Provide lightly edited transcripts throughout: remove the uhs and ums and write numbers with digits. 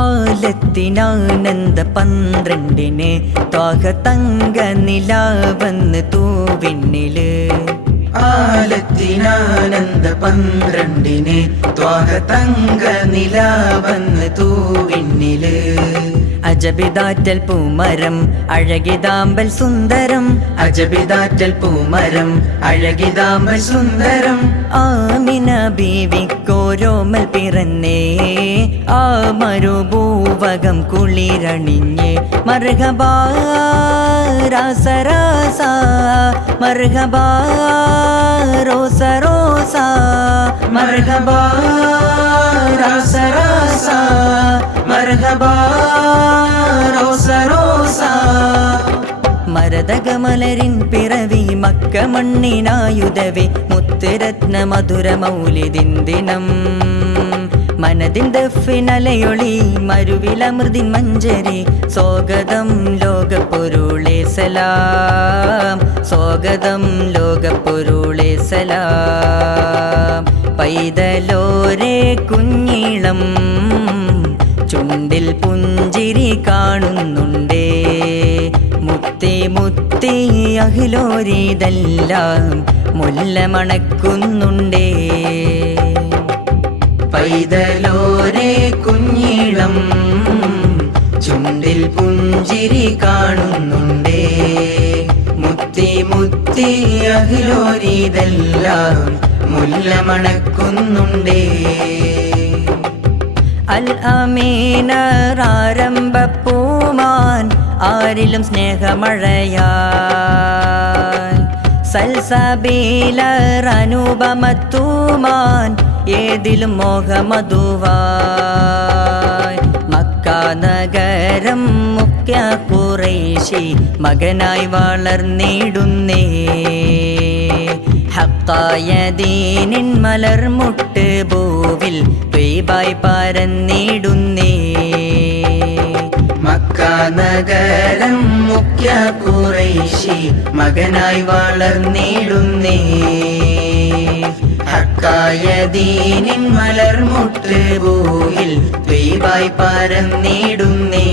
ആലത്തിനാനന്ദ 12 ത്വാഹ തങ്ക നിലാവന്ന് തൂവിണ്ണില് ആലത്തിനാനന്ദ 12 ത്വാഹ തങ്ക നിലാവന്ന് തൂവിണ്ണില് അജബിതാറ്റൽ പൂമരം അഴകിതാമ്പൽ സുന്ദരം അജബിതാറ്റൽ പൂമരം അഴകിതാമ്പൽ സുന്ദരം ആമിന ബീവിക്കോരോമൽ പിറന്നേ ആ മരുഭൂവകം കുളിരണിഞ്ഞ് മർഹബാ രാസരാസ മർഹബാ റോസ റോസ മർഹബാ രാസരാസ മർഹബാ റോസ റോസ മരതകമലരിൻ പിറവി മക്ക മണ്ണിനായുധവേ മുത്തുരത്ന മധുര മൗലിദിൻ ദിനം മനതിൻ ദഫിനലയൊളി മരുവിലമൃതിൻ മഞ്ചരി സ്വാഗതം ലോകപ്പൊരുളേ സലാം സ്വാഗതം ലോകപ്പൊരുളേ സലാം പൈതലോരേ കുഞ്ഞിളം ചുണ്ടിൽ പുഞ്ചിരി കാണുന്നുണ്ടേ മുത്തേ മുത്തേ അഖിലോരിതെല്ലാം മുല്ല മണക്കുന്നുണ്ടേ പൈതലോരേ കുഞ്ഞിളം ചുണ്ടിൽ പുഞ്ചിരി കാണുന്നുണ്ടേ മുത്തേ മുത്തേ അഖിലോരിതെല്ലാം മുല്ല മണക്കുന്നുണ്ടേ അൽ അമീനറാരംഭ പൂമാൻ ആരിലും സ്നേഹമഴയായി സൽസബീലർ അനുപമത്തൂമാൻ ഏതിലും മോഹമധുവായി മക്ക നഗരം മുഖ്യ ഖുറൈശി മകനായി വളർന്നിടുന്നേ ഹക്കായ ദീനിൻ മലർമുട്ട് ഭൂവിൽ ത്വയ്ബായി പരന്നിടുന്നേ മക്ക നഗരം മുഖ്യ ഖുറൈശി മകനായി വളർന്നിടുന്നേ ഹക്കായ ദീനിൻ മലർമുട്ട് ഭൂവിൽ ത്വയ്ബായി പരന്നിടുന്നേ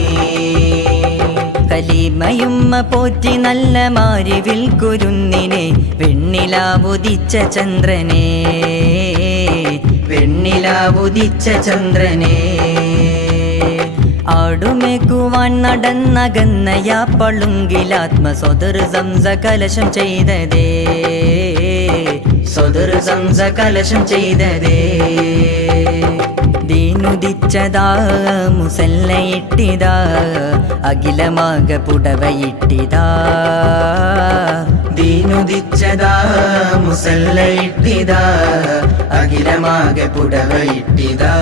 കലിമയുമ്മ പോറ്റി നല്ല മാരിവിൽ കുരുന്നിനെ വെണ്ണിലാവുദിച്ച ചന്ദ്രനെ വെണ്ണിലാവുദിച്ച ചന്ദ്രനെ ആടുമേക്കുവാൻ നടന്നകന്നയാ പളുങ്കിലാത്മ സംസ കലശം ചെയ്തതേ സ്വദർ സംസ കലശം ചെയ്തതേ ദീനുദിച്ചതാ മുസല്ലയിട്ടിതാ അഖിലമാക പുടവയിട്ടിതാ ദീനുദിച്ചതാ മുസല്ലയിട്ടിതാ അഖിലമാക പുടവയിട്ടിതാ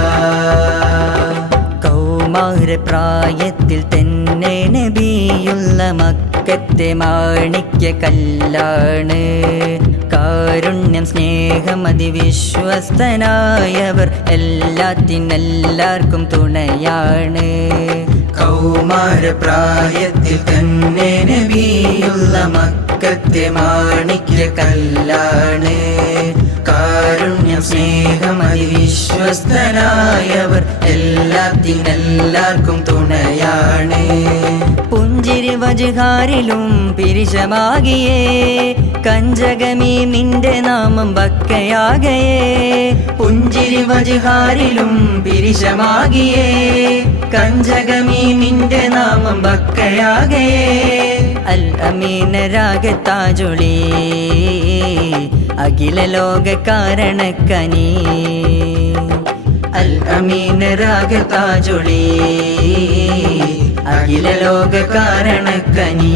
കൗമാര പ്രായത്തിൽ തന്നെ നബിയുള്ള മക്കത്തെ മാണിക്യ കല്ലാണ് കാരുണ്യം സ്നേഹം അതിവിശ്വസ്തനായവർ എല്ലാത്തിനെല്ലാവർക്കും തുണയാണ് കൗമാര പ്രായത്തിൽ തന്നെ നബിയുള്ള മക്കത്തെ മാണിക്യ കല്ലാണ് കാരുണ്യം സ്നേഹം അതിവിശ്വസ്തനായവർ എല്ലാത്തിനെല്ലാവർക്കും തുണയാണ് പുഞ്ചിരി വജുഹാരിലും പിരിശമാകിയേ കഞ്ചകമീമിന്റെ നാമം ബക്കയാകയേ പുഞ്ചിരി വജുഹാരിലും പിരിശമാകിയേ കഞ്ചകമീമിന്റെ നാമം ബക്കയാകയേ അൽ അമീന രാഗത്താജൊളി അഖില ലോക കാരണക്കനീ അൽ അമീന രാഗത്താജൊളി അഖില ലോക കാരണക്കനീ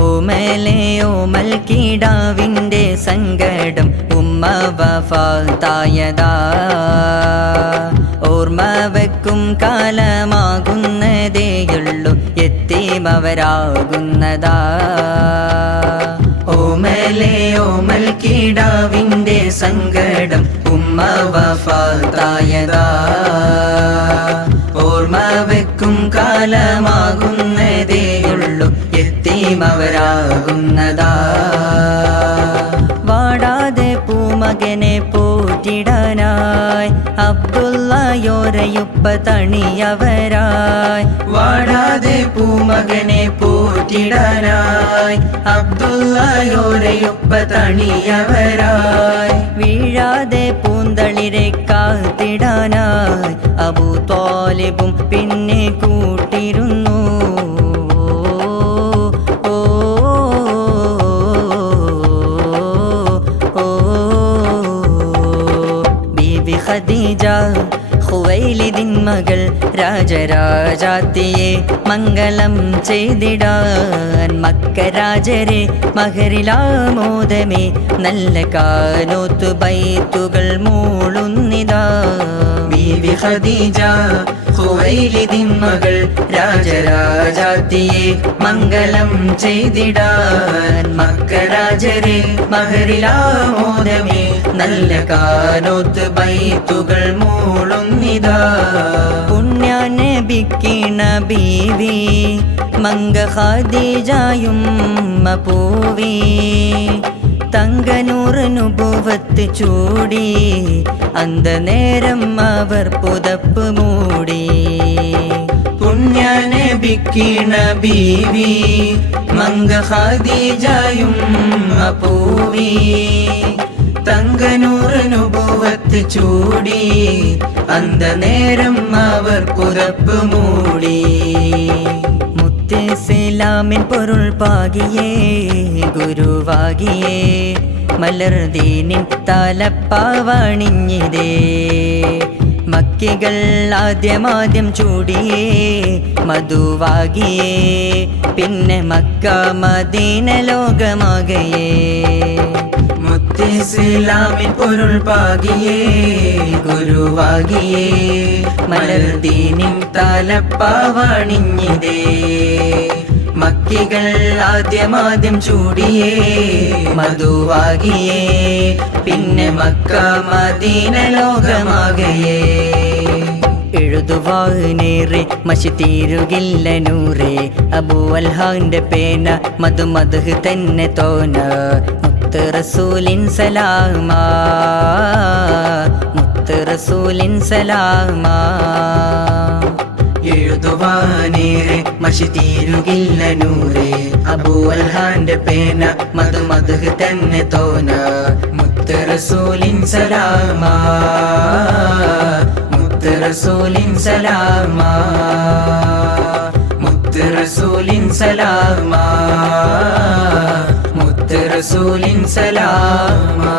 ഓമലെ ഓമൽ കീടാവിൻ്റെ സങ്കടം ഉമ്മ വഫാത്തായതാ ഓർമ്മ വെക്കും കാലമാകുന്നതേയുള്ളൂ എത്തിമവരാകുന്നതാ ഓമലെ ഓമൽ കീടാവിൻ്റെ സങ്കടം ഉമ്മ വഫാത്തായതാ ഓർമ്മ വെക്കും കാലമാകുന്നതേയുള്ളൂ എത്തിമവരാകുന്നതാ വാടാതെ പൂമകനെ പോറ്റിടാനായി അബ്ദുള്ളയോ അബ്ദുള്ളയോരയുപ്പ തണിയവരായി വാടാതെ പൂമകനെ പോറ്റിടാനായി അബ്ദുള്ളയോരയുപ്പ തണിയവരായി വീഴാതെ പൂന്തളിരെ കാത്തിടാനായി അബൂ ത്വാലിബും പിന്നെ കൂട്ടിരുന്നു ബീബി ഖദീജ ഖുവൈലിദിൻ മകൾ രാജരാജാത്തിയെ മംഗളം ചെയ്തിടാൻ മക്ക രാജരെ മഹരിലാമോദമേ നല്ല കാനോത്തു ബൈത്തുകൾ മൂളുന്നിതാ ബീവി ഖദീജ ഖുവൈലിദിൻ മകൾ രാജരാജാത്തിയെ മംഗളം ചെയ്തിടാൻ മക്ക രാജരെ മഹരിലാമോദമേ നല്ല കാനോത്ത് ബൈത്തുകൾ മൂളുന്നിതാ പുണ്യനബിക്കിണ ബീവി മംഗ ഖദീജയും പൂവി തങ്കനൂറ് നുബുവത്ത് ചൂടി അന്ത നേരം അവർ പുതപ്പ് മൂടി പുണ്യനബിക്കിണ ബീവി മംഗ ഖദീജയും പൂവി തങ്കനൂറ് നുബുവത്ത് ചൂടി അന്ത നേരം അവർ പുതപ്പ് മൂടി മുത്തിസ്ലാമിൻ പൊരുൾ പാകിയേ ഗുരുവാകിയേ മലർദീനിൻ തലപ്പാവണിഞ്ഞിതേ മക്കികൾ ആദ്യമാദ്യം ചൂടിയേ മധുവാകിയേ പിന്നെ മക്ക മദീന ലോകമാകയേ മുത്തിസ്ലാമിൻ പൊരുൾ പാകിയേ ഗുരുവാകിയേ മലർദീനിൻ തലപ്പാവണിഞ്ഞിതേ മക്കികൾ ആദ്യമാദ്യം ചൂടിയേ മധുവാകിയേ പിന്നെ മക്ക മദീന ലോകമാകയേ എഴുതുവാനേറെ മഷി തീരുകില്ല നൂറേ അബൂ അൽഹാന്റെ പേന മധു തന്നെ തോന മുത്ത് റസൂലിൻ സലാമാ മുത്ത് റസൂലിൻ സലാമാ എഴുതുവാനേറെ മഷി തീരുകില്ല നൂറേ അബൂ അൽഹാന്റെ പേന മധു തന്നെ തോന മുത്ത് റസൂലിൻ സലാമാ മുത്ത് റസൂലിൻ സലാമാ മുത്ത് റസൂലിൻ സലാമാ മുത്ത് റസൂലിൻ സലാമാ